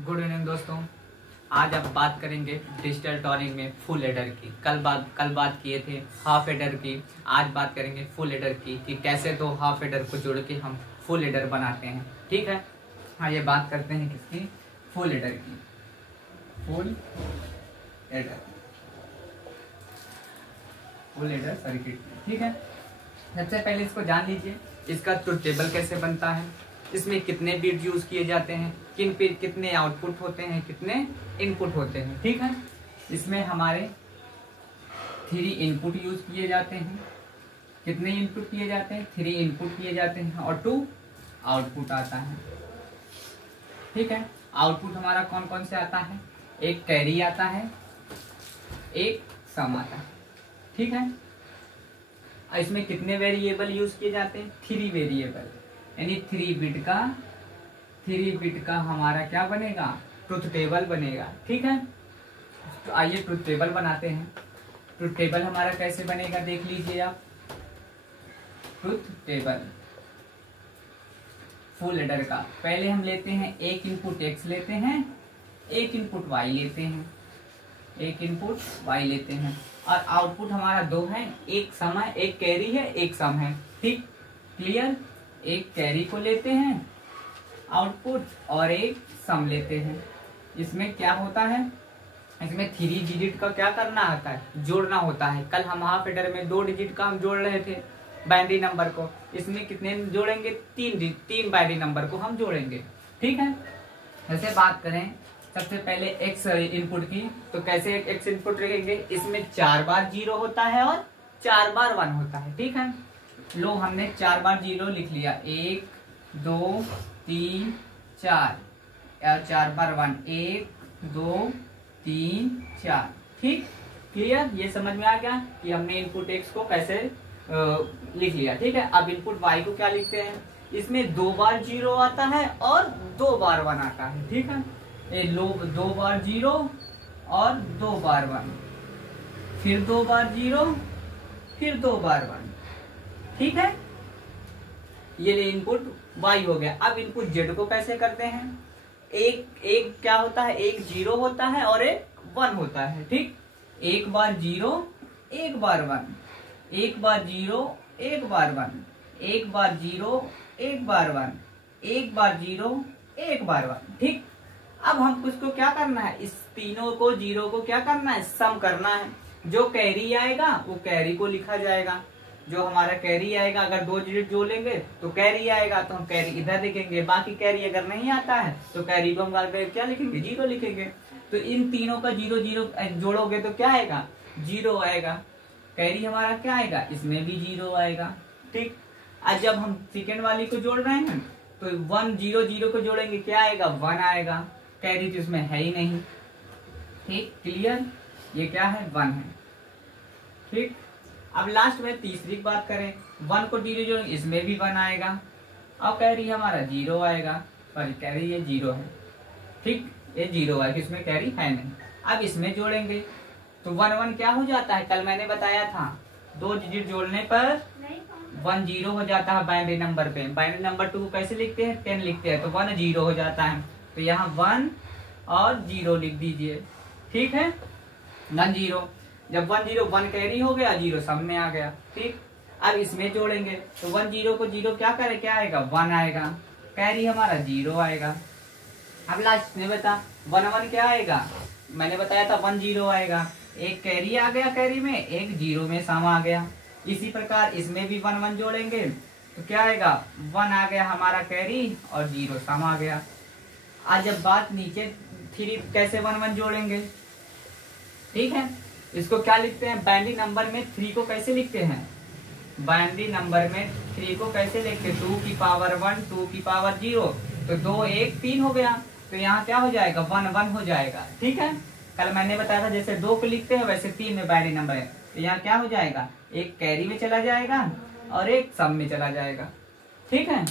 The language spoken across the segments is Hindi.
गुड इवनिंग दोस्तों। आज अब बात करेंगे डिजिटल टॉरिंग में फुल एडर की। कल बात किए थे हाफ एडर की। आज बात करेंगे फुल एडर की कि कैसे दो हाफ एडर को जोड़ के हम फुल एडर बनाते हैं। ठीक है, हाँ ये बात करते हैं किसकी, फुल एडर की। फुल एडर सर्किट की। ठीक है, सबसे पहले इसको जान लीजिए, इसका ट्रुथ टेबल कैसे बनता है, इसमें कितने बिट यूज किए जाते हैं, किन पे कितने आउटपुट होते हैं, कितने इनपुट होते हैं। ठीक है, इसमें हमारे 3 इनपुट यूज किए जाते हैं। कितने इनपुट किए जाते हैं? 3 इनपुट किए जाते हैं और 2 आउटपुट आता है। ठीक है, आउटपुट हमारा कौन कौन से आता है? एक कैरी आता है, एक सम आता है। ठीक है, इसमें कितने वेरिएबल यूज किए जाते हैं? 3 वेरिएबल, यानी 3 बिट का हमारा क्या बनेगा? ट्रुथ टेबल बनेगा। ठीक है, तो आइए ट्रुथ टेबल बनाते हैं। ट्रुथ टेबल हमारा कैसे बनेगा देख लीजिए आप। ट्रुथ टेबल फुल एडर का, पहले हम लेते हैं एक इनपुट x लेते हैं, एक इनपुट y लेते हैं, एक इनपुट y लेते हैं और आउटपुट हमारा 2 है, एक सम है, एक कैरी है, एक सम है। ठीक, क्लियर। एक कैरी को लेते हैं आउटपुट और एक सम लेते हैं। इसमें क्या होता है? इसमें 3 डिजिट का क्या करना होता है? जोड़ना होता है। कल हम हाफ एडर में 2 डिजिट का हम जोड़ रहे थे बाइनरी नंबर को। इसमें कितने जोड़ेंगे? 3 बाइनरी नंबर को हम जोड़ेंगे। ठीक है, ऐसे बात करें सबसे पहले x इनपुट की, तो कैसे x इनपुट रखेंगे? इसमें 4 बार 0 होता है और 4 बार 1 होता है। ठीक है, लो हमने 4 बार 0 लिख लिया, 1 2 3 4 और 4 बार 1, 1 2 3 4। ठीक, क्लियर। ये समझ में आ गया कि हमने इनपुट x को कैसे लिख लिया। ठीक है, अब इनपुट y को क्या लिखते हैं? इसमें 2 बार 0 आता है और 2 बार 1 आता है। ठीक है, ये लो 2 बार 0 और 2 बार 1, फिर 2 बार 0, फिर 2 बार 1। ठीक है, ये इनपुट y हो गया। अब इनपुट z को कैसे करते हैं? एक क्या होता है? एक 0 होता है और एक 1 होता है। ठीक, 1 बार 0 1 बार 1, 1 बार 0 1 बार 1, 1 बार 0 1 बार 1, 1 बार 0 1 बार 1। ठीक, अब हम उसको क्या करना है? इस तीनों को 0 को क्या करना है? सम करना है। जो कैरी आएगा वो कैरी को लिखा जाएगा। जो हमारा कैरी आएगा, अगर 2 डिजिट जोड़ेंगे तो कैरी आएगा, तो हम कैरी इधर लिखेंगे। बाकी कैरी अगर नहीं आता है तो कैरी को हम क्या लिखेंगे? 0 लिखेंगे। तो इन तीनों का 0 0 जोड़ोगे तो क्या आएगा? 0 आएगा। कैरी हमारा क्या आएगा? इसमें भी 0 आएगा। ठीक, आज जब हम सेकेंड वाली को जोड़ रहे हैं तो 1 0 0 को जोड़ेंगे, क्या आएगा? 1 आएगा। कैरी तो इसमें है ही नहीं। ठीक, क्लियर। ये क्या है? 1 है। ठीक, अब लास्ट में तीसरी बात करें, 1 को 0 जोड़ेंगे, इसमें भी 1 आएगा और कैरी हमारा 0 आएगा। सॉरी, कैरी ये 0 है। ठीक, ये 0 है, इसमें कैरी है नहीं। अब इसमें जोड़ेंगे तो 1 1 क्या हो जाता है? कल मैंने बताया था 2 डिजिट जोड़ने पर 1 0 हो जाता है बाइनरी नंबर पे। बाइनरी नंबर 2 को कैसे लिखते हैं? 10 लिखते हैं, तो 1 0 हो जाता है। तो यहाँ 1 और 0 लिख दीजिए। ठीक है, 1 0, जब 1 0 1 कैरी हो गया, 0 सम में आ गया। ठीक, अब इसमें जोड़ेंगे तो 1 0 को 0 क्या करे? क्या आएगा? 1 आएगा। कैरी हमारा 0 आएगा। अब लास्ट में बता 1 1 क्या आएगा? मैंने बताया था 1 0 आएगा। एक कैरी आ गया, कैरी में एक 0 में सम आ गया। इसी प्रकार इसमें भी 1 1 जोड़ेंगे तो क्या आएगा? 1 आ गया हमारा कैरी और 0 सम आ गया। आज जब बात नीचे 3 कैसे 1 1 जोड़ेंगे? ठीक है, इसको क्या लिखते हैं? बाइनरी नंबर में 3 को कैसे लिखते हैं? बाइनरी नंबर में 3 को कैसे लिखते हैं? 2 की पावर 1 2 की पावर 0, तो 2 1 3 हो गया। तो यहाँ क्या हो जाएगा? 1 1 हो जाएगा। ठीक है, कल मैंने बताया था जैसे 2 को लिखते हैं वैसे 3 में बाइनरी नंबर है, तो यहाँ क्या हो जाएगा? एक कैरी में चला जाएगा और एक सम में चला जाएगा। ठीक है,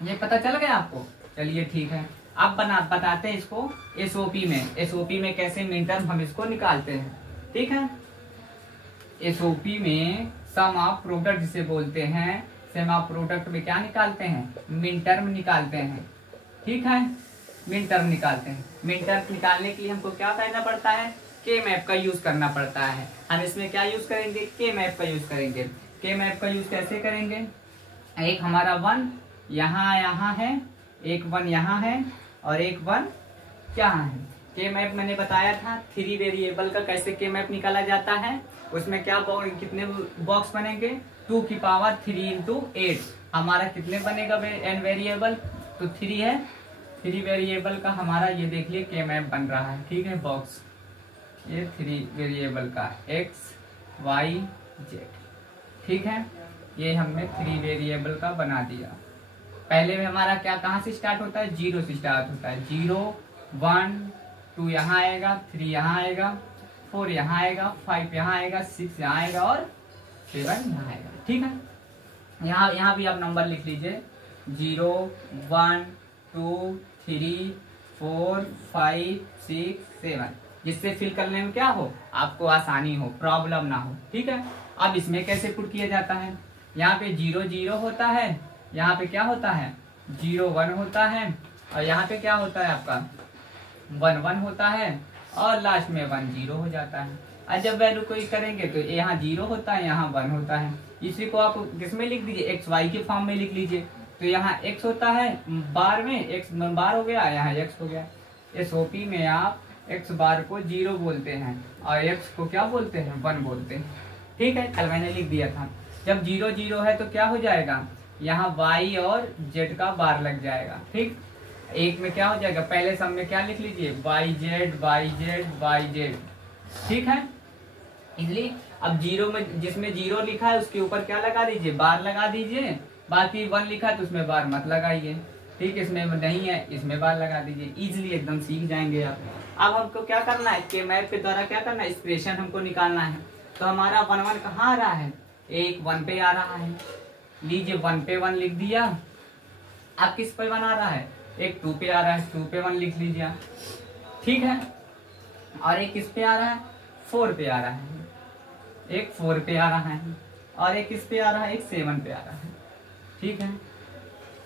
ये पता चल गया आपको? चलिए ठीक है, अब बताते हैं इसको एसओपी में। एसओपी में कैसे मिन टर्म हम इसको निकालते हैं। ठीक है, एसओपी में सम ऑफ प्रोडक्ट जिसे बोलते हैं, सम ऑफ प्रोडक्ट में क्या निकालते हैं? मिन टर्म निकालते हैं। ठीक है, मिन टर्म निकालते हैं। मिन टर्म निकालने के लिए हमको क्या करना पड़ता है, के मैप का यूज करना पड़ता है। हम इसमें क्या यूज करेंगे, के मैप का यूज करेंगे। के मैप का यूज कैसे करेंगे, एक हमारा 1 यहाँ है, एक 1 यहाँ है और एक 1 यहाँ है। के मैप मैंने बताया था 3 वेरिएबल का कैसे के मैप निकाला जाता है। उसमें क्या कितने बॉक्स बनेंगे, 2 की पावर 3 × 8। हमारा कितने बनेगा n वेरिएबल, तो 3 है। 3 वेरिएबल का हमारा ये देख लिए के मैप बन रहा है, ठीक है। बॉक्स ये 3 वेरिएबल का x y z, ठीक है। ये हमने 3 वेरिएबल का बना दिया। पहले में हमारा क्या कहाँ से स्टार्ट होता है, 0 से स्टार्ट होता है। 0 1 2 यहाँ आएगा, 3 यहाँ आएगा, 4 यहाँ आएगा, 5 यहाँ आएगा, 6 यहाँ आएगा और 7 यहाँ आएगा, ठीक है। यहाँ भी आप नंबर लिख लीजिए 0 1 2 3 4 5 6 7, जिससे फिल करने में क्या हो, आपको आसानी हो, प्रॉब्लम ना हो, ठीक है। अब इसमें कैसे पुट किया जाता है, यहाँ पे 0 0 होता है, यहाँ पे क्या होता है 0 1 होता है और यहाँ पे क्या होता है आपका 1 1 होता है और लास्ट में 1 0 हो जाता है। और जब वैल्यू कोई करेंगे तो यहाँ 0 होता है, यहाँ 1 होता है। इसी को आप किसमें लिख दीजिए, x y के फॉर्म में लिख लीजिए। तो यहाँ x होता है बार में, x बार हो गया, यहाँ x हो गया। SOP में आप x बार को 0 बोलते हैं और x को क्या बोलते हैं, 1 बोलते हैं, ठीक है। कल मैंने लिख दिया था। जब 0 0 है तो क्या हो जाएगा, यहाँ y और z का बार लग जाएगा, ठीक। एक में क्या हो जाएगा, पहले सम में क्या लिख लीजिए yz yz yz, ठीक है। इसलिए अब 0 में जिसमें 0 लिखा है उसके ऊपर क्या लगा दीजिए, बार लगा दीजिए। बाकी 1 लिखा है तो उसमें बार मत लगाइए, ठीक। इसमें नहीं है, इसमें बार लगा दीजिए। इजीली एकदम सीख जाएंगे आप। अब हमको क्या करना है, के मैप के द्वारा क्या करना है, एक्सप्रेशन हमको निकालना है। तो हमारा 1 1 कहाँ आ रहा है, एक 1 पे आ रहा है, लीजिए 1 पे 1 लिख दिया। अब किस पे 1 आ रहा है, एक 2 पे आ रहा है, 2 पे 1 लिख लीजिए, ठीक है। और एक किस पे आ रहा है, 4 पे आ रहा है, एक 4 पे आ रहा है और एक किस पे आ रहा है, एक 7 पे आ रहा है, ठीक है।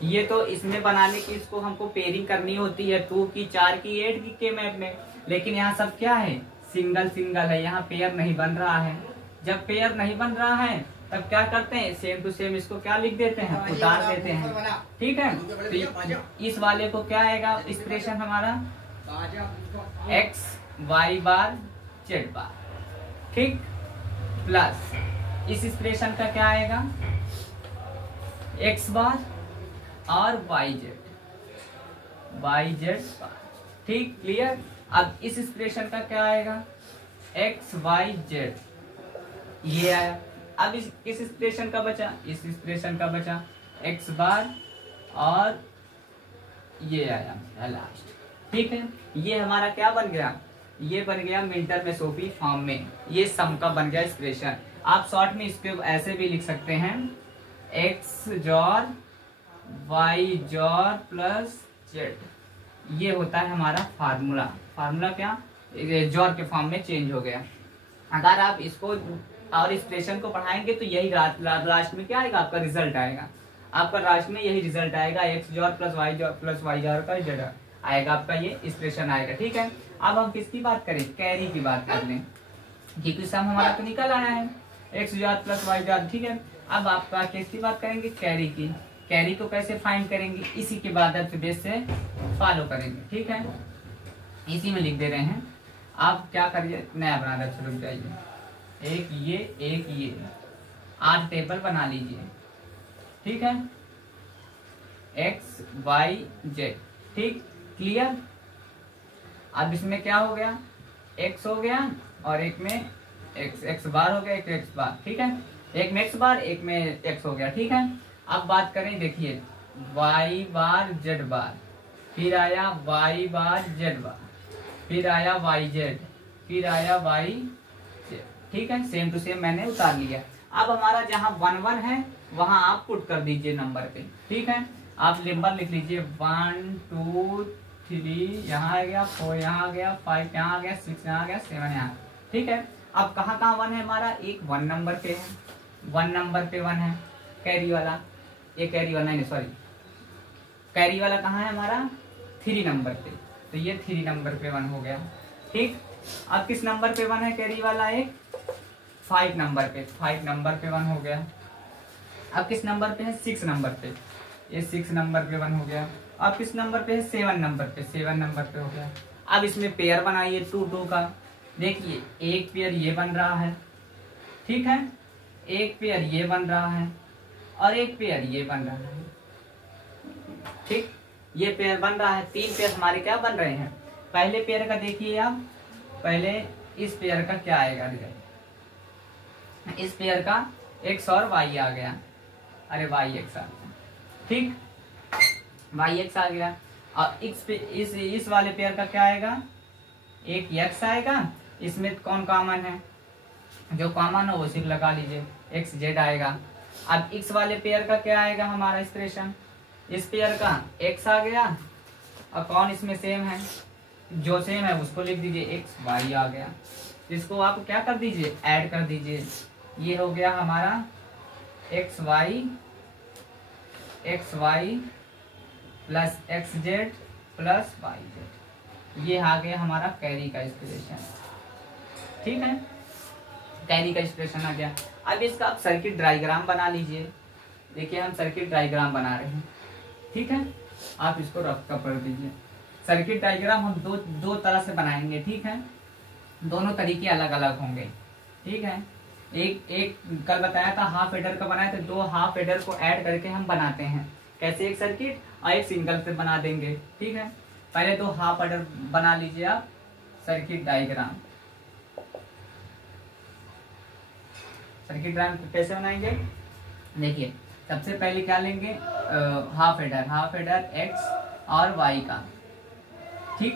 ये तो इसमें बनाने की इसको हमको पेयरिंग करनी होती है 2 की 4 की 8 की के मैप में, लेकिन यहाँ सब क्या है, सिंगल सिंगल है, यहाँ पेयर नहीं बन रहा है। जब पेयर नहीं बन रहा है तब क्या करते हैं, सेम टू सेम इसको क्या लिख देते हैं, उतार देते हैं, ठीक है। तो इस वाले को क्या आएगा एक्सप्रेशन हमारा, x y बार z बार, ठीक, प्लस इस एक्सप्रेशन का क्या आएगा, x बार और yz बार, ठीक, क्लियर। अब इस एक्सप्रेशन का क्या आएगा, x y z, ये आया। अब इस एक्सप्रेशन का बचा, इस एक्सप्रेशन का बचा x बार और ये आया लास्ट, ठीक है। ये हमारा क्या बन गया, ये बन गया मिनटर में सोपी फॉर्म में, ये सम का बन गया एक्सप्रेशन। आप शॉर्ट में इसको ऐसे भी लिख सकते हैं, x jaw y jaw plus z, ये होता है हमारा फार्मूला। फार्मूला क्या, जॉर के फॉर्म में चेंज हो गया। अगर आप इसको और एक्सप्रेशन को पढ़ाएंगे तो यही लास्ट में क्या आएगा, आपका रिजल्ट आएगा। आपका लास्ट में यही रिजल्ट आएगा, x jaw plus y jaw का z आएगा, आपका ये एक्सप्रेशन आएगा, ठीक है। अब हम किसकी बात करें, कैरी की बात कर लें, क्योंकि सम हमारा तो निकल आया है x jaw plus y jaw, ठीक है। अब आपका किसकी बात करेंगे, कैरी की। कैरी को कैसे फाइंड करेंगे, इसी के बाद बेस से फॉलो करेंगे, ठीक है। इसी में लिख दे रहे हैं। आप क्या करिए, नया बना रहे, रुक जाइए, एक ये 8 टेबल बना लीजिए, ठीक है, x y z, ठीक, क्लियर। अब इसमें क्या हो गया, x हो गया और एक में x बार हो गया, एक x बार, ठीक है। एक में x बार, एक में x हो गया, ठीक है। अब बात करें, देखिए y बार z बार, फिर आया y बार z बार, फिर आया yz, फिर आया yz, ठीक है। सेम टू सेम मैंने उतार लिया। अब हमारा जहाँ 1 1 है वहां आप पुट कर दीजिए नंबर पे, ठीक है। आप नंबर लिख लीजिए 1 2 3, यहाँ आ गया 4, यहाँ आ गया 5, यहाँ आ गया 6, यहाँ आ गया 7, यहाँ, ठीक है। अब कहाँ 1 है हमारा, एक 1 नंबर पे है, 1 नंबर पे 1 है कैरी वाला, ये कैरी वाला नहीं, सॉरी, कैरी वाला कहाँ है हमारा 3 नंबर पे, तो ये 3 नंबर पे 1 हो गया। ठीक, अब किस नंबर पे 1 है कैरी वाला? एक 5 नंबर पे, 5 नंबर पे 1 हो गया। अब किस नंबर पे है? 6 नंबर पे, ये 6 नंबर पे 1 हो गया। अब किस नंबर पे है? 7 नंबर पे, 7 नंबर पे हो गया। अब इसमें पेयर बनाइए 2 2 का। देखिए एक पेयर ये बन रहा है, ठीक है, एक पेयर ये बन रहा है और एक पेयर ये बन रहा है। ठीक, ये पेयर बन रहा है, 3 पेयर हमारे क्या बन रहे हैं। पहले पेयर का देखिए आप, पहले इस पेयर का क्या आएगा रिजल्ट? इस पेयर का x और y आ गया, अरे yx आ गया। ठीक, yx आ गया। और इस वाले पेयर का क्या आएगा? एक x आएगा, इसमें कौन कॉमन है? जो कॉमन हो वो सिर्फ लगा लीजिए, xz आएगा। अब x वाले पेयर का क्या आएगा हमारा एक्सप्रेशन? इस पेयर का x आ गया और कौन इसमें सेम है? जो सेम है उसको लिख दीजिए, x y आ गया। इसको आप क्या कर दीजिए? ऐड कर दीजिए। ये हो गया हमारा xy plus xz plus yz। ये आ गया हमारा कैरी का एक्सप्रेशन। ठीक है, कैरी का एक्सप्रेशन आ गया। अब इसका आप सर्किट डायग्राम बना लीजिए। देखिए हम सर्किट डायग्राम बना रहे हैं, ठीक है, आप इसको रफ कर पढ़ दीजिए। सर्किट डायग्राम हम दो तरह से बनाएंगे, ठीक है, दोनों तरीके अलग अलग होंगे। ठीक है, एक कल बताया था हाफ एडर का बनाया था, 2 हाफ एडर को ऐड करके हम बनाते हैं। कैसे? एक सर्किट और एक सिंगल से बना देंगे। ठीक है, पहले 2 हाफ एडर बना लीजिए आप। सर्किट डायग्राम, सर्किट डायग्राम कैसे बनाएंगे? देखिए सबसे पहले क्या लेंगे? हाफ एडर एक्स और वाई का। ठीक,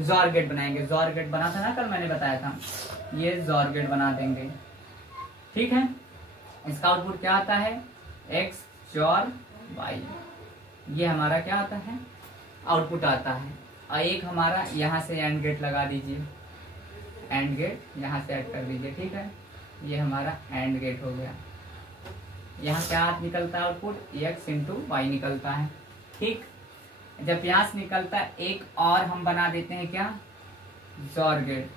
जॉर गेट बनाएंगे। जॉर गेट बना था ना कल, मैंने बताया था, ये जॉर गेट बना देंगे। ठीक है, इसका आउटपुट क्या आता है? एक्स जॉर वाई, ये हमारा क्या आता है? आउटपुट आता है। और एक हमारा यहाँ से एंड गेट लगा दीजिए, एंड गेट यहाँ से ऐड कर दीजिए। ठीक है, ये हमारा एंड गेट हो गया। यहाँ क्या निकलता है आउटपुट? एक्स इंटू वाई निकलता है। ठीक, जब यहाँ से निकलता है एक और हम बना देते हैं क्या? XOR gate.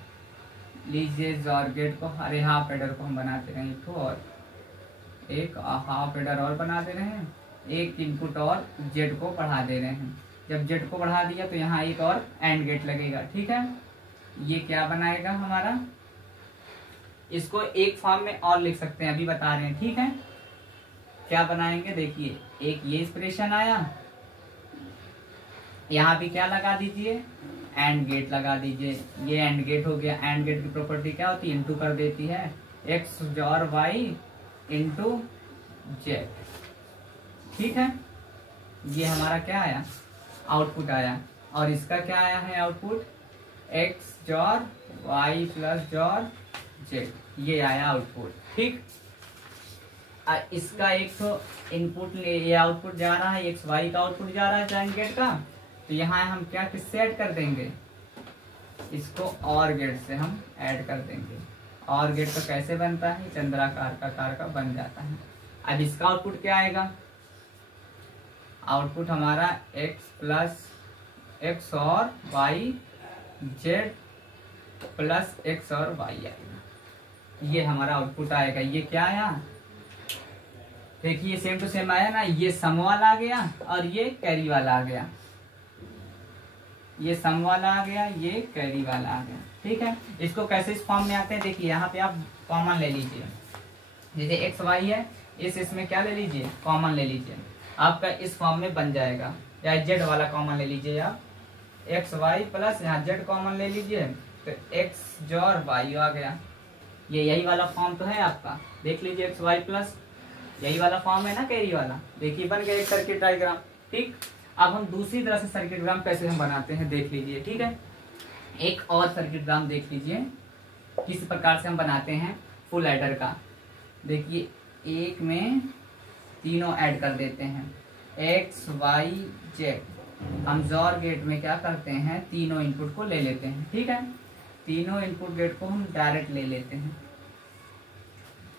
लीजिए जॉर गेट को, अरे हाफ एडर को हम बनाते रहे एक और, एक हाफ एडर और बना दे रहे हैं, एक इनपुट और जेड को बढ़ा दे रहे हैं। जब जेड को बढ़ा दिया तो यहाँ एक और एंड गेट लगेगा। ठीक है, ये क्या बनाएगा हमारा? इसको एक फॉर्म में और लिख सकते हैं, अभी बता रहे हैं। ठीक है, क्या बनाएंगे? देखिए एक ये एक्सप्रेशन आया, यहाँ भी क्या लगा दीजिए? एंड गेट लगा दीजिए। ये एंड गेट हो गया। एंड गेट की प्रॉपर्टी क्या होती है? इनटू कर देती है, एक्स और वाई इंटू जेड। ठीक है, ये हमारा क्या आया? आउटपुट आया। और इसका क्या आया है output? X XOR Y plus XOR Z, ये आया आउटपुट। ठीक, इसका एक तो इनपुट ये आउटपुट जा रहा है, एक्स वाई का आउटपुट जा रहा है एंड गेट का, तो यहाँ हम क्या किससे ऐड कर देंगे? इसको और गेट से हम ऐड कर देंगे। और गेट का कैसे बनता है? चंद्राकार का बन जाता है। अब इसका आउटपुट क्या आएगा? आउटपुट हमारा x प्लस एक्स और वाई जेड प्लस एक्स और वाई आएगा, ये हमारा आउटपुट आएगा। ये क्या आया? देखिए सेम टू सेम आया ना, ये सम वाला आ गया और ये कैरी वाला आ गया। ये सम वाला आ गया, ये कैरी वाला आ गया। ठीक है, इसको कैसे इस फॉर्म में आते हैं? देखिए यहाँ पे आप कॉमन ले लीजिए, जैसे एक्स वाई है, इसमें क्या ले लीजिए? कॉमन ले लीजिए, आपका इस फॉर्म में बन जाएगा। या जेड वाला कॉमन ले लीजिए आप, एक्स वाई प्लस यहाँ जेड कॉमन ले लीजिए, तो एक्स जॉर वाई आ गया। ये यही वाला फॉर्म तो है आपका, देख लीजिए, एक्स वाई प्लस यही वाला फॉर्म है ना कैरी वाला। देखिए बन गया एक सर्किट डायग्राम। ठीक, अब हम दूसरी तरह से सर्किट डायग्राम कैसे हम बनाते हैं देख लीजिए। ठीक है, एक और सर्किट डायग्राम देख लीजिए किस प्रकार से हम बनाते हैं फुल एडर का। देखिए एक में तीनों ऐड कर देते हैं, एक्स वाई जेड। हम जॉर गेट में क्या करते हैं? तीनों इनपुट को ले लेते हैं। ठीक है, तीनों इनपुट गेट को हम डायरेक्ट ले लेते हैं।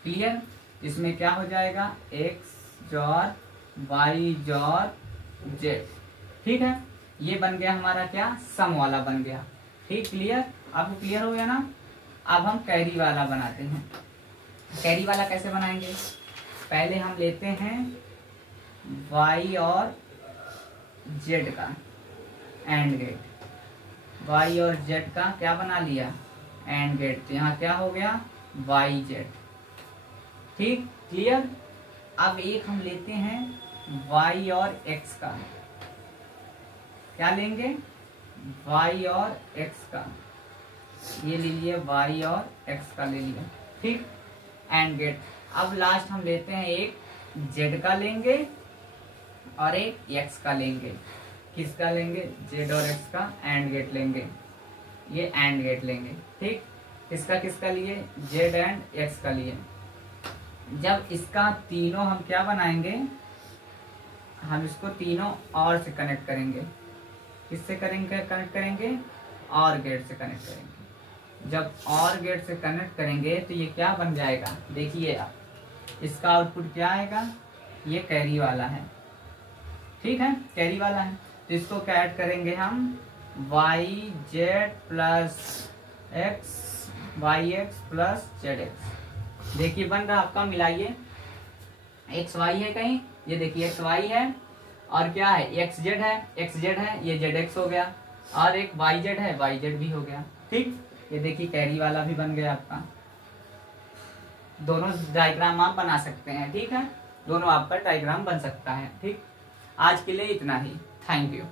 क्लियर? इसमें क्या हो जाएगा? X XOR Y XOR Z. ठीक है, ये बन गया हमारा क्या, सम वाला बन गया। ठीक, क्लियर, आपको क्लियर हो गया ना। अब हम कैरी वाला बनाते हैं। कैरी वाला कैसे बनाएंगे, पहले हम लेते हैं y और z का एंड गेट, y और z का क्या बना लिया, एंड गेट। तो यहाँ क्या हो गया, yz। ठीक, क्लियर। अब एक हम लेते हैं y और x का, क्या लेंगे, y और x का, ये ले लिए y और x का ले लिया। ठीक, एंड गेट। अब लास्ट हम लेते हैं एक z का लेंगे और एक x का लेंगे। किसका लेंगे, z और x का एंड गेट लेंगे, ये एंड गेट लेंगे। ठीक, किसका किसका लिए, z एंड x का लिए। जब इसका तीनों हम क्या बनाएंगे, हम इसको तीनों और से कनेक्ट करेंगे। किससे करेंगे, कनेक्ट करेंगे, और गेट से कनेक्ट करेंगे। जब और गेट से कनेक्ट करेंगे तो ये क्या बन जाएगा, देखिए आप, इसका आउटपुट क्या आएगा, ये कैरी वाला है। ठीक है, कैरी वाला है। तो इसको क्या ऐड करेंगे हम, Y Z plus X, Y X plus Z X. देखिए बन रहा आपका, मिलाइए, एक्स वाई है कहीं, ये देखिए एक्स वाई है, और क्या है, एक्स जेड है, एक्स जेड है, ये जेड एक्स हो गया, और एक वाई जेड है, वाई जेड भी हो गया। ठीक, ये देखिए कैरी वाला भी बन गया आपका। दोनों डायग्राम आप बना सकते हैं। ठीक है, दोनों आपका डायग्राम बन सकता है। ठीक, आज के लिए इतना ही, थैंक यू।